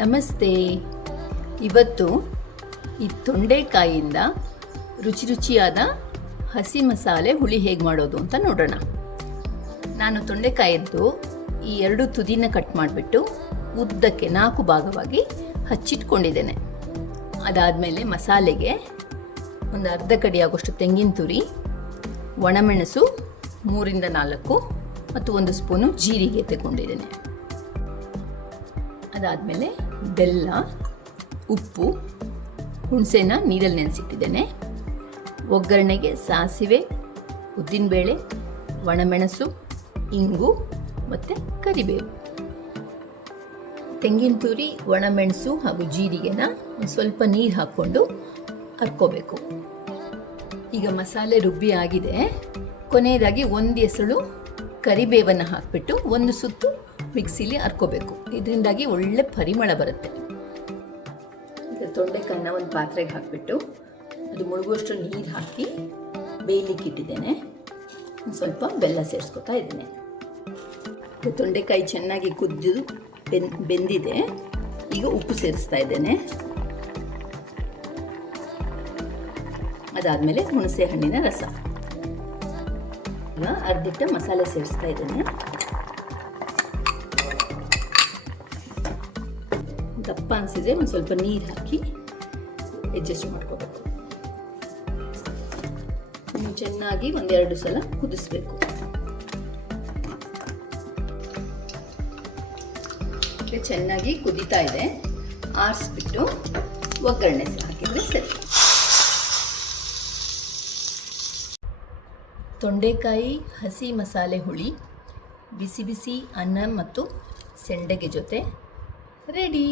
ನಮಸ್ತೆ. ಇವತ್ತು ಈ ತೊಂಡೆಕಾಯಿಯಿಂದ ರುಚಿಯಾದ ಹಸಿ ಮಸಾಲೆ ಹುಳಿ ಹೇಗೆ ಮಾಡೋದು ಅಂತ ನೋಡೋಣ. ನಾನು ತೊಂಡೆಕಾಯಿದ್ದು ಈ ಎರಡು ತುದಿನ ಕಟ್ ಮಾಡಿಬಿಟ್ಟು ಉದ್ದಕ್ಕೆ 4 ಭಾಗವಾಗಿ ಹಚ್ಚಿಟ್ಕೊಂಡಿದ್ದೇನೆ. ಅದಾದಮೇಲೆ ಮಸಾಲೆಗೆ ಒಂದು ಅರ್ಧ ಕಡಿ ಆಗೋಷ್ಟು ತೆಂಗಿನ ತುರಿ, ಒಣಮೆಣಸು 3 - 4 ಮತ್ತು 1 ಸ್ಪೂನು ಜೀರಿಗೆ ತಗೊಂಡಿದ್ದೇನೆ. ಅದಾದಮೇಲೆ ಬೆಲ್ಲ, ಉಪ್ಪು, ಹುಣಸೆನ ನೀರಲ್ಲಿ ನೆನೆಸಿಟ್ಟಿದ್ದೇನೆ. ಒಗ್ಗರಣೆಗೆ ಸಾಸಿವೆ, ಉದ್ದಿನಬೇಳೆ, ಒಣಮೆಣಸು, ಇಂಗು ಮತ್ತು ಕರಿಬೇವು. ತೆಂಗಿನ ತುರಿ, ಒಣಮೆಣಸು ಹಾಗೂ ಜೀರಿಗೆನ ಒಂದು ಸ್ವಲ್ಪ ನೀರು ಹಾಕ್ಕೊಂಡು ಹರ್ಕೋಬೇಕು. ಈಗ ಮಸಾಲೆ ರುಬ್ಬಿ ಆಗಿದೆ. ಕೊನೆಯದಾಗಿ 1 ಎಸಳು ಕರಿಬೇವನ್ನು ಹಾಕಿಬಿಟ್ಟು 1 ಸುತ್ತು ಮಿಕ್ಸಿಲಿ ಹರ್ಕೋಬೇಕು. ಇದರಿಂದಾಗಿ ಒಳ್ಳೆ ಪರಿಮಳ ಬರುತ್ತೆ. ಈಗ ತೊಂಡೆಕಾಯಿನ ಒಂದು ಪಾತ್ರೆಗೆ ಹಾಕಿಬಿಟ್ಟು ಅದು ಮುಳುಗುವಷ್ಟು ನೀರು ಹಾಕಿ ಬೇಯಲಿಕ್ಕೆ ಇಟ್ಟಿದ್ದೇನೆ. ಒಂದು ಸ್ವಲ್ಪ ಬೆಲ್ಲ ಸೇರಿಸ್ಕೊತಾ ಇದ್ದೇನೆ. ತೊಂಡೆಕಾಯಿ ಚೆನ್ನಾಗಿ ಕುದ್ದು ಬೆಂದಿದೆ. ಈಗ ಉಪ್ಪು ಸೇರಿಸ್ತಾ ಇದ್ದೇನೆ. ಅದಾದಮೇಲೆ ಹುಣಸೆ ಹಣ್ಣಿನ ರಸ. ಈಗ ಅರ್ಧಿಟ್ಟ ಮಸಾಲೆ ಸೇರಿಸ್ತಾ ಇದ್ದೇನೆ. ದಪ್ಪ ಅನಿಸಿದ್ರೆ ಒಂದು ಸ್ವಲ್ಪ ನೀರು ಹಾಕಿ ಅಡ್ಜಸ್ಟ್ ಮಾಡ್ಕೋಬೇಕು. ಚೆನ್ನಾಗಿ 1-2 ಸಲ ಕುದಿಸ್ಬೇಕು. ಚೆನ್ನಾಗಿ ಕುದೀತಾ ಇದೆ. ಆರಿಸ್ಬಿಟ್ಟು ಒಗ್ಗರಣೆ ಹಾಕಿದರೆ ಸರಿ. ತೊಂಡೆಕಾಯಿ ಹಸಿ ಮಸಾಲೆ ಹುಳಿ ಬಿಸಿ ಬಿಸಿ ಅನ್ನ ಮತ್ತು ಸೆಂಡೆಗೆ ಜೊತೆ ರೆಡಿ.